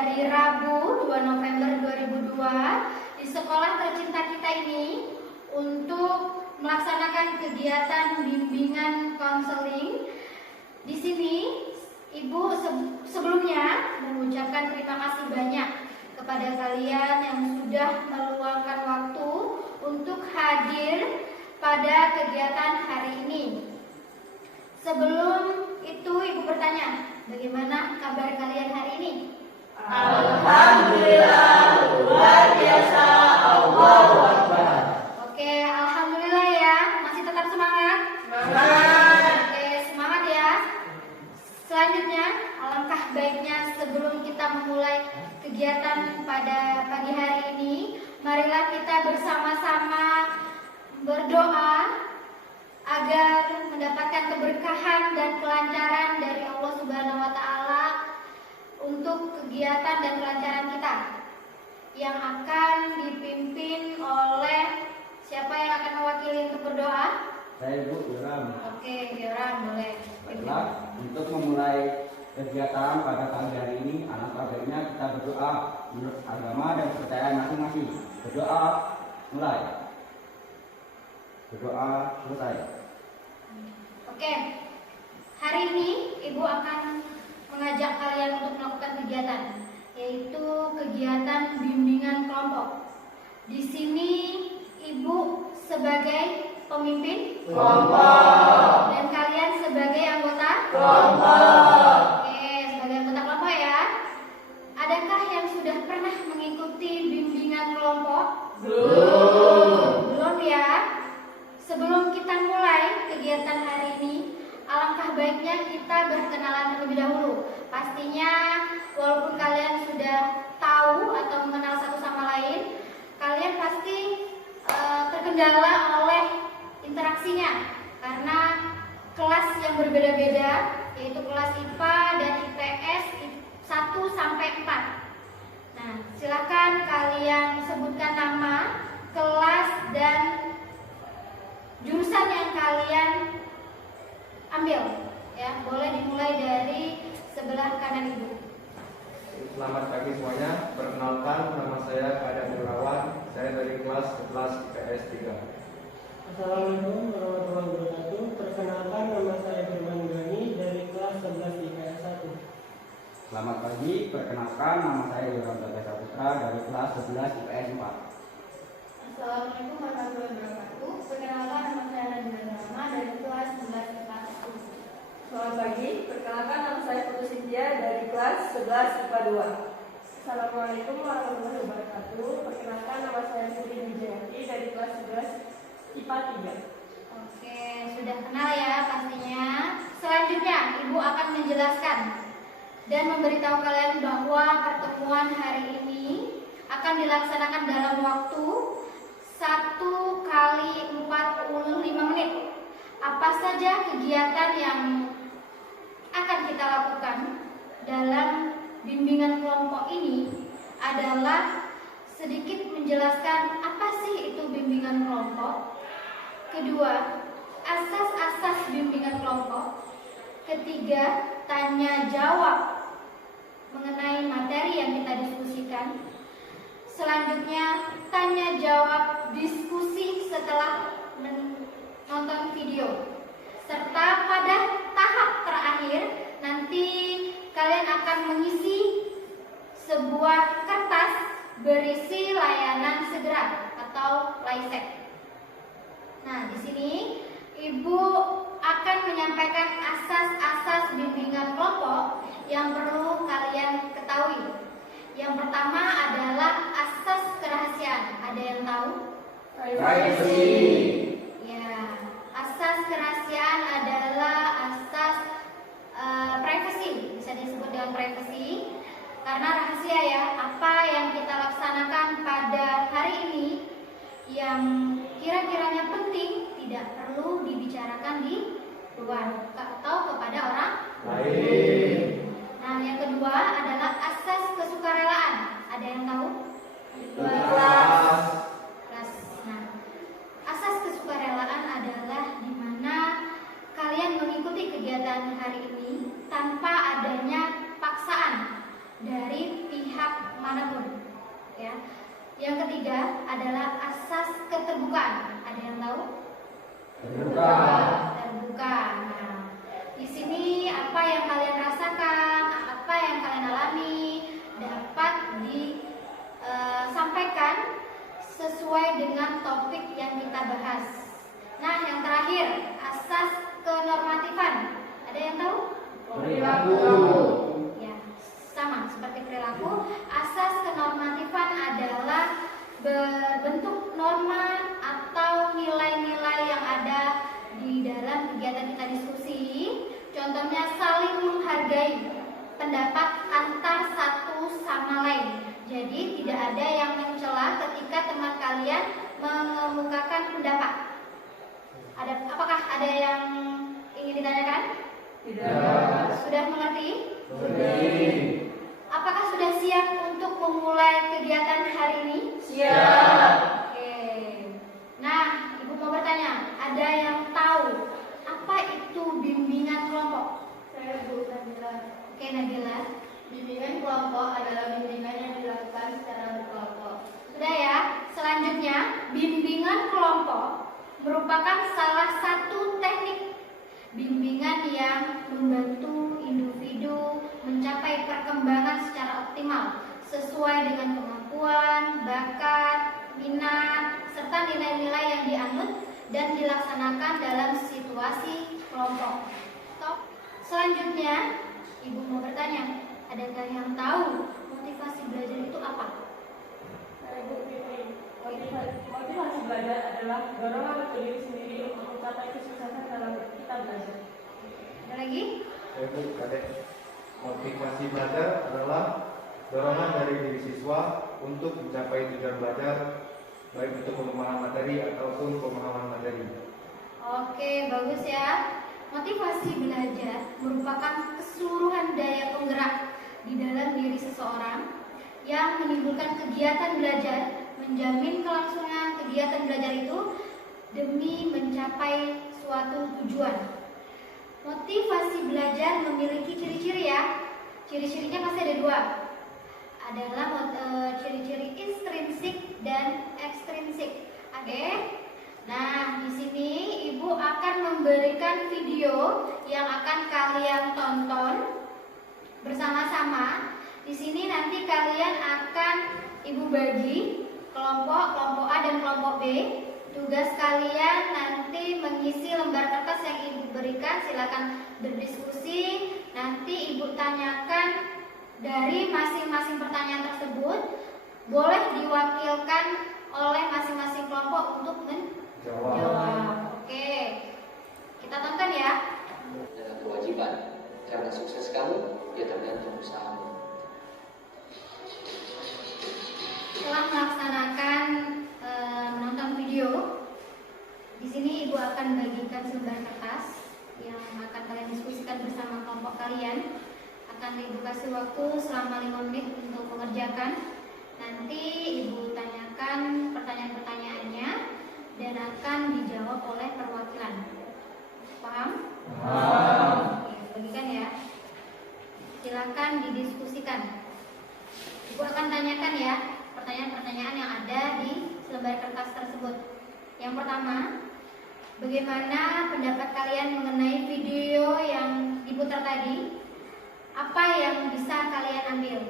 hari Rabu 2 November 2002 di sekolah tercinta kita ini untuk melaksanakan kegiatan bimbingan konseling. Di sini Ibu sebelumnya mengucapkan terima kasih banyak kepada kalian yang sudah meluangkan waktu untuk hadir pada kegiatan hari ini. Sebelum itu Ibu bertanya, bagaimana kabar kalian hari ini? Alhamdulillah, luar biasa, Allahu Akbar. Oke, alhamdulillah ya. Masih tetap semangat? Semangat. Oke, semangat ya. Selanjutnya, alangkah baiknya sebelum kita memulai kegiatan pada pagi hari ini, marilah kita bersama-sama berdoa agar mendapatkan keberkahan dan kelancaran dari Allah Subhanahu wa taala untuk kegiatan dan kelancaran kita yang akan dipimpin oleh siapa yang akan mewakili untuk berdoa? Saya Ibu Yoram. Oke, Yoram boleh. Baiklah, untuk memulai kegiatan pada pagi hari ini, alangkah baiknya kita berdoa menurut agama dan kepercayaan masing-masing. Berdoa mulai. Berdoa selesai. Oke, hari ini Ibu akan mengajak kalian untuk melakukan kegiatan, yaitu kegiatan bimbingan kelompok. Di sini Ibu sebagai pemimpin Kelompok. dan kalian sebagai anggota Kelompok. Oke, sebagai anggota kelompok ya. Adakah yang sudah pernah mengikuti bimbingan kelompok? Belum ya. Sebelum kita mulai kegiatan hari ini, alangkah baiknya kita berkenalan terlebih dahulu. Pastinya walaupun kalian sudah tahu atau mengenal satu sama lain, kalian pasti terkendala oleh interaksinya karena kelas yang berbeda-beda, yaitu kelas IPA dan IPS 1 sampai 4. Nah, silakan kalian sebutkan nama, kelas dan jurusan yang kalian ambil. Ya, boleh dimulai dari sebelah kanan Ibu. Selamat pagi semuanya. Perkenalkan, nama saya Adam Nurawan. Saya dari kelas 11 IPS 3. Assalamualaikum warahmatullahi wabarakatuh. Perkenalkan, nama saya Firman Gani dari kelas 11 IPS 1. Selamat pagi, perkenalkan nama saya Yoram Bagas Saputra dari kelas 11 IPS 4. Assalamualaikum warahmatullahi wabarakatuh. Perkenalkan, nama saya Najwa Rahma dari kelas 11 IPA 1. Selamat pagi, perkenalkan nama saya Putu Cynthia dari kelas 11 IPA 2. Assalamualaikum warahmatullahi wabarakatuh. Perkenalkan nama saya Siti Wijayati dari kelas 11 IPA 3. Oke, sudah kenal ya pastinya. Selanjutnya, Ibu akan menjelaskan dan memberitahu kalian bahwa pertemuan hari ini akan dilaksanakan dalam waktu 1 kali 45 menit. Apa saja kegiatan yang akan kita lakukan dalam bimbingan kelompok ini adalah sedikit menjelaskan apa sih itu bimbingan kelompok. Kedua, asas-asas bimbingan kelompok. Ketiga, tanya jawab mengenai materi yang kita diskusikan. Selanjutnya, tanya jawab diskusi setelah menonton video. Serta pada tahap terakhir nanti kalian akan mengisi sebuah kertas berisi layanan segera atau laisek. Nah, di sini Ibu akan menyampaikan asas-asas bimbingan kelompok yang perlu kalian ketahui. Yang pertama adalah asas kerahasiaan. Ada yang tahu? Privacy. Ya, asas kerahasiaan adalah asas privacy, bisa disebut dengan privacy karena rahasia ya. Apa yang kita laksanakan pada hari ini yang kira-kiranya penting tidak perlu dibicarakan di luar atau kepada orang Lain. Nah, yang kedua adalah asas kesukarelaan. Ada yang tahu? Ikhlas. Kelas. Nah, asas kesukarelaan adalah di mana kalian mengikuti kegiatan hari ini tanpa adanya paksaan dari pihak pihak manapun. Ya. Yang ketiga adalah asas keterbukaan. Ada yang tahu? Terbuka. Terbuka. Nah, di sini apa yang kalian rasakan, apa yang kalian alami dapat disampaikan sesuai dengan topik yang kita bahas. Nah, yang terakhir, asas kenormatifan. Ada yang tahu? Perilaku. Ya, sama seperti perilaku. Asas kenormatifan adalah bentuk norma atau nilai-nilai yang ada di dalam kegiatan kita diskusi. Contohnya saling menghargai pendapat antar satu sama lain. Jadi tidak ada yang mencela ketika teman kalian mengemukakan pendapat. Apakah ada yang ingin ditanyakan? Tidak. Sudah mengerti? Sudah. Apakah sudah siap untuk memulai kegiatan hari ini? Siap. Oke. Nah, Ibu mau bertanya, ada yang tahu apa itu bimbingan kelompok? Saya Bu Nabila. Oke, Nabila. Bimbingan kelompok adalah bimbingan yang dilakukan secara berkelompok. Sudah ya. Selanjutnya, bimbingan kelompok merupakan salah satu teknik bimbingan yang membantu individu mencapai perkembangan secara optimal sesuai dengan kemampuan, bakat, minat, serta nilai-nilai yang dianut dan dilaksanakan dalam situasi kelompok. Selanjutnya, Ibu mau bertanya, adakah yang tahu motivasi belajar itu apa? Saya Bu Pipi. Motivasi belajar adalah dorongan untuk diri sendiri untuk mencapai kesuksesan dalam kita belajar. Ada lagi? Saya Bu Kadek. Motivasi belajar adalah dorongan dari diri siswa untuk mencapai tujuan belajar, baik untuk pemahaman materi ataupun pemahaman materi. Oke, bagus ya. Motivasi belajar merupakan keseluruhan daya penggerak di dalam diri seseorang yang menimbulkan kegiatan belajar, menjamin kelangsungan kegiatan belajar itu demi mencapai suatu tujuan. Motivasi belajar memiliki ciri-ciri ya. Ciri-cirinya pasti ada dua. Adalah ciri-ciri intrinsik dan ekstrinsik. Oke. Nah, di sini Ibu akan memberikan video yang akan kalian tonton bersama-sama. Di sini nanti kalian akan Ibu bagi kelompok A dan kelompok B. Tugas kalian nanti mengisi lembar kertas yang Ibu berikan. Silakan berdiskusi. Nanti Ibu tanyakan dari masing-masing pertanyaan tersebut. Boleh diwakilkan oleh masing-masing kelompok untuk menjawab. Oke, kita tonton ya. Dengan kewajiban, karena sukses kamu ya tergantung usahamu. Setelah melaksanakan menonton video, di sini Ibu akan bagikan selembar kertas yang akan kalian diskusikan bersama kelompok kalian. Akan Ibu kasih waktu selama 5 menit untuk mengerjakan. Nanti Ibu tanyakan pertanyaan-pertanyaannya dan akan dijawab oleh perwakilan. Paham? Paham. Oke, bagikan ya. Silakan didiskusikan. Ibu akan tanyakan ya pertanyaan-pertanyaan yang ada di selembar kertas tersebut. Yang pertama, bagaimana pendapat kalian mengenai video yang diputar tadi? Apa yang bisa kalian ambil?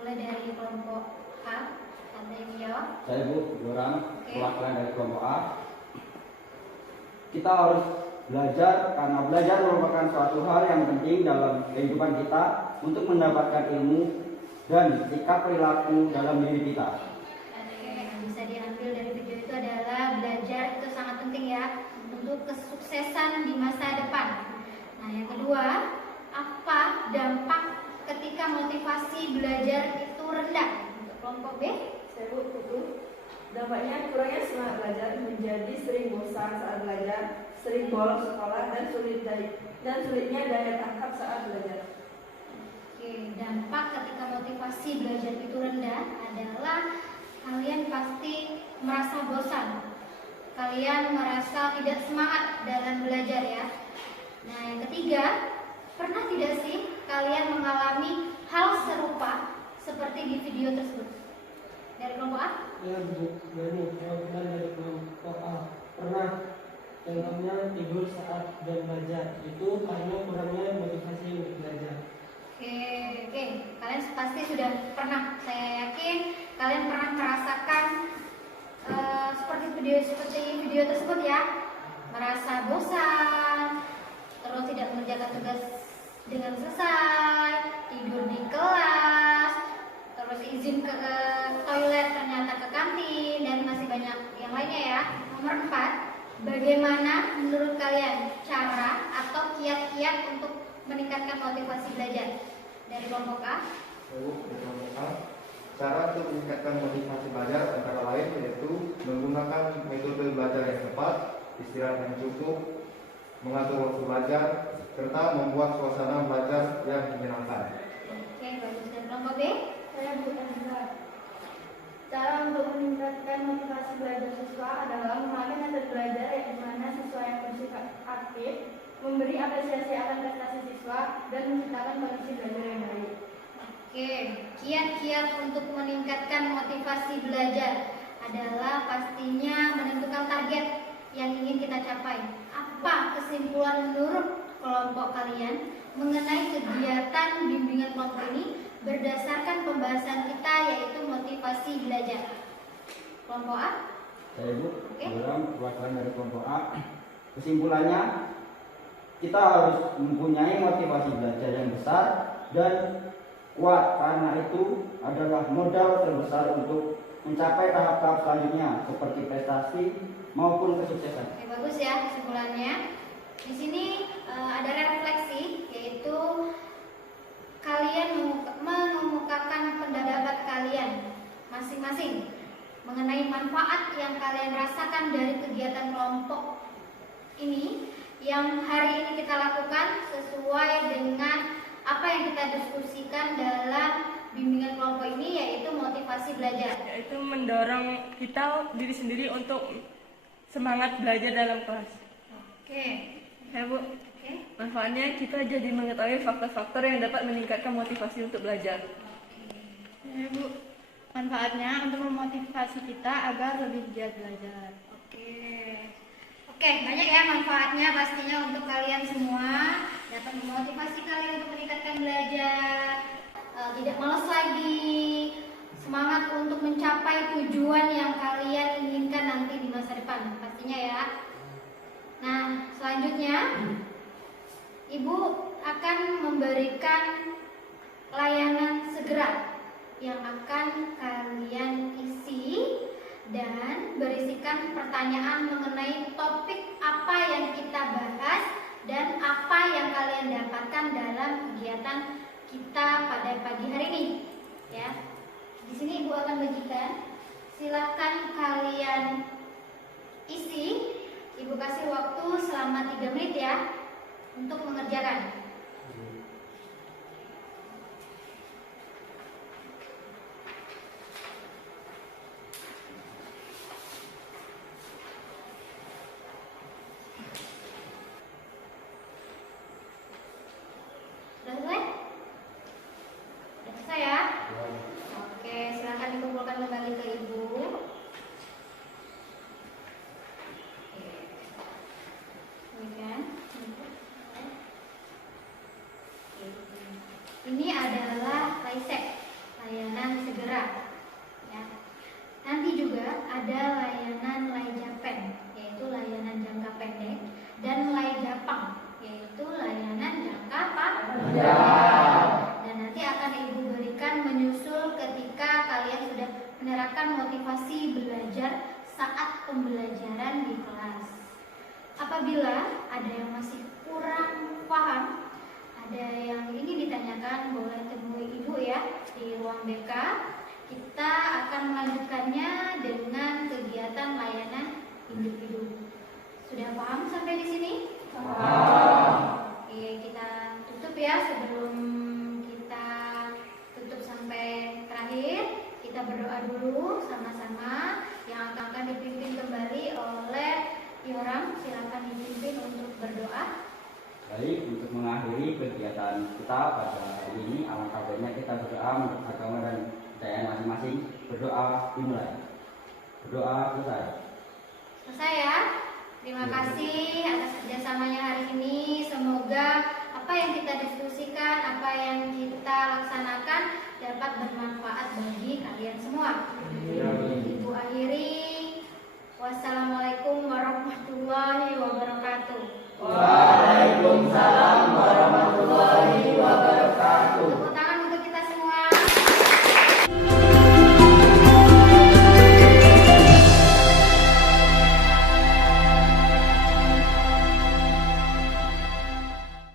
Mulai dari kelompok A, ada yang jawab? Saya Bu Joran, Oke. perwakilan dari kelompok A. Kita harus belajar karena belajar merupakan suatu hal yang penting dalam kehidupan kita untuk mendapatkan ilmu dan sikap perilaku dalam diri kita. Oke, yang bisa diambil dari video itu adalah belajar itu sangat penting ya untuk kesuksesan di masa depan. Nah, yang kedua, apa dampak ketika motivasi belajar itu rendah? Untuk kelompok B? Saya Bu Putu. Dampaknya kurangnya semangat belajar, menjadi sering bosan saat belajar, sering bolos sekolah dan sulitnya daya tangkap saat belajar. Oke, dampak ketika motivasi belajar itu rendah adalah kalian pasti merasa bosan. Kalian merasa tidak semangat dalam belajar ya. Nah, yang ketiga, pernah tidak sih kalian mengalami hal serupa seperti di video tersebut. Dari kelompok A? Ya Bu Gani, jawaban dari kelompok A. Pernah. Contohnya tidur saat jam belajar. Itu karena kurangnya motivasi untuk belajar. Oke. Kalian pasti sudah pernah. Saya yakin kalian pernah merasakan seperti video tersebut ya. Merasa bosan, terus tidak mengerjakan tugas dengan selesai, tidur di kelas, terus izin ke toilet ternyata ke kantin, dan masih banyak yang lainnya ya. Nomor 4, bagaimana menurut kalian cara atau kiat-kiat untuk meningkatkan motivasi belajar? Dari kelompok A? Dari kelompok A, cara untuk meningkatkan motivasi belajar antara lain yaitu menggunakan metode belajar yang tepat, istirahat yang cukup, mengatur waktu belajar, serta membuat suasana belajar yang menyenangkan. Oke, bagus. Dan kelompok B? Saya Bu Enda. Cara untuk meningkatkan motivasi belajar siswa adalah memakai metode belajar yang dimana siswa yang bersifat aktif, memberi apresiasi akan prestasi siswa, dan menciptakan kondisi belajar yang baik. Oke, kiat-kiat untuk meningkatkan motivasi belajar adalah pastinya menentukan target yang ingin kita capai. Apa kesimpulan menurut kelompok kalian mengenai kegiatan bimbingan kelompok ini berdasarkan pembahasan kita yaitu motivasi belajar? Kelompok A? Saya Bu, Oke. perwakilan dari kelompok A. Kesimpulannya, kita harus mempunyai motivasi belajar yang besar dan kuat, karena itu adalah modal terbesar untuk mencapai tahap-tahap selanjutnya seperti prestasi maupun kesuksesan. Oke, bagus ya kesimpulannya. Di sini ada refleksi, yaitu kalian mengemukakan pendapat kalian masing-masing mengenai manfaat yang kalian rasakan dari kegiatan kelompok ini yang hari ini kita lakukan sesuai dengan apa yang kita diskusikan dalam bimbingan kelompok ini, yaitu motivasi belajar. Yaitu mendorong kita diri sendiri untuk semangat belajar dalam kelas. Oke. Ya Bu, Oke. manfaatnya kita jadi mengetahui faktor-faktor yang dapat meningkatkan motivasi untuk belajar. Ya Bu, manfaatnya untuk memotivasi kita agar lebih giat belajar. Oke, banyak ya manfaatnya pastinya untuk kalian semua, dapat memotivasi kalian untuk meningkatkan belajar, tidak malas lagi, semangat untuk mencapai tujuan yang kalian inginkan nanti di masa depan pastinya ya. Nah, selanjutnya Ibu akan memberikan layanan segera yang akan kalian isi dan berisikan pertanyaan mengenai topik apa yang kita bahas dan apa yang kalian dapatkan dalam kegiatan kita pada pagi hari ini. Ya, di sini Ibu akan bagikan. Silakan kalian isi. Ibu kasih waktu selama 3 menit ya untuk mengerjakan. Sudah selesai? Sudah selesai ya? Oke, silakan dikumpulkan kembali ke Ibu. Ini adalah LAISEK, layanan segera. Ya. Nanti juga ada layanan LAIJAPEN, yaitu layanan jangka pendek, dan LAIJAPANG, yaitu layanan jangka panjang. Dan nanti akan Ibu berikan menyusul ketika kalian sudah menerapkan motivasi belajar saat pembelajaran di kelas. Apabila ada yang masih kurang paham, ada yang ingin ditanyakan, boleh temui Ibu ya di ruang BK. Kita akan melanjutkannya dengan kegiatan layanan individu. Sudah paham sampai di sini? Paham. Oke, kita tutup ya. Sebelum kita tutup sampai terakhir, kita berdoa dulu sama-sama yang akan dipimpin kembali oleh Yoram. Silakan dipimpin untuk berdoa. Baik, untuk mengakhiri kegiatan kita pada hari ini, alangkah baiknya kita berdoa menurut agama dan kepercayaan masing-masing. Berdoa dimulai. Berdoa selesai. Selesai ya. Terima kasih atas kerjasamanya hari ini. Semoga apa yang kita diskusikan, apa